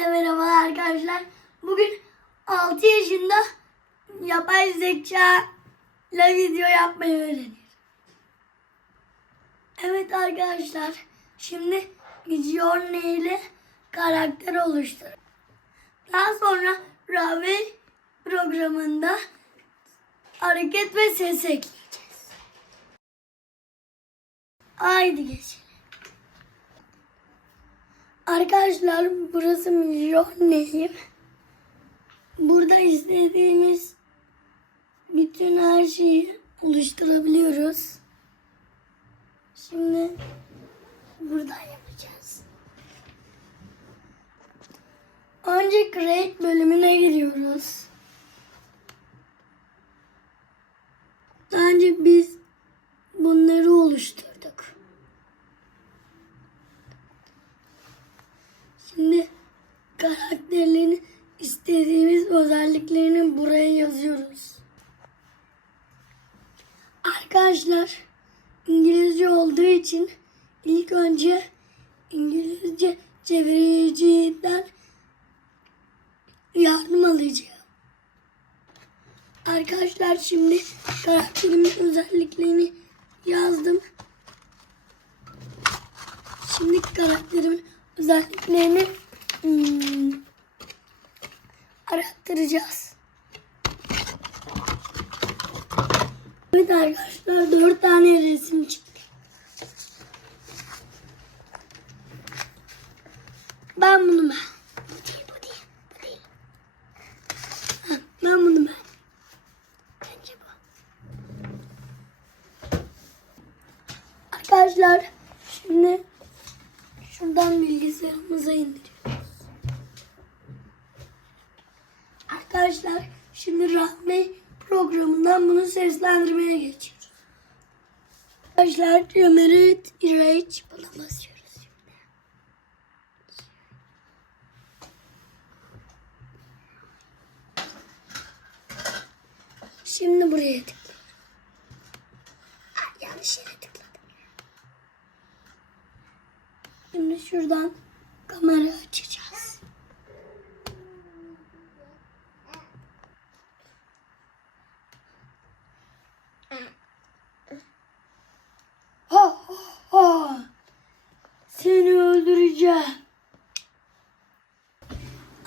Hepinize merhaba arkadaşlar. Bugün 6 yaşında yapay zeka ile video yapmayı öğreniyoruz. Evet arkadaşlar. Şimdi Midjourney ile karakter oluştur. Daha sonra Ravel programında hareket ve ses ekleyeceğiz. Haydi geçelim. Arkadaşlar burası Midjourney. Burada istediğimiz bütün her şeyi oluşturabiliyoruz. Şimdi buradan yapacağız. Önce Create bölümüne giriyoruz. Daha önce biz bunları oluşturduk. Şimdi karakterlerin istediğimiz özelliklerini buraya yazıyoruz. Arkadaşlar İngilizce olduğu için ilk önce İngilizce çeviriciden yardım alacağım. Arkadaşlar şimdi karakterimin özelliklerini yazdım. Şimdi karakterimin özelliklerini hmm, arattıracağız. Evet arkadaşlar dört tane resim çıktı. Ben bunu ben. Arkadaşlar şimdi şuradan bilgisayarımıza indiriyoruz. Arkadaşlar şimdi Rahmi programından bunu seslendirmeye geçiyoruz. Arkadaşlar Generate Erase buna basıyoruz şimdi. Şimdi buraya tıklıyorum. Ah, yanlış yere tıkladım. Şimdi şuradan kamera açacağız. Ha ha ha. Seni öldüreceğim.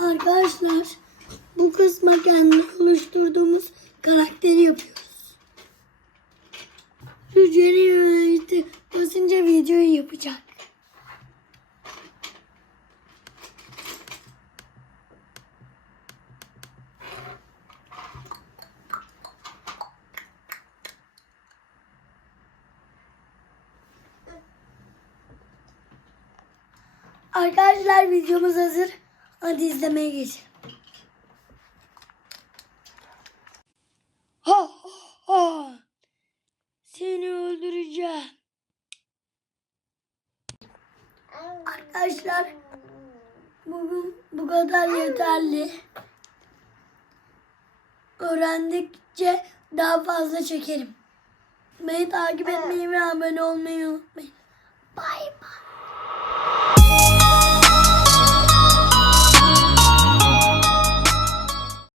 Arkadaşlar bu kısma kendi oluşturduğumuz karakteri yapıyoruz. Şu Jenny basınca videoyu yapacak. Arkadaşlar videomuz hazır. Hadi izlemeye geçelim. Ha ha. Seni öldüreceğim. Arkadaşlar bugün bu kadar yeterli. Öğrendikçe daha fazla çekerim. Beni takip etmeyi ve abone olmayı unutmayın. Bay bay.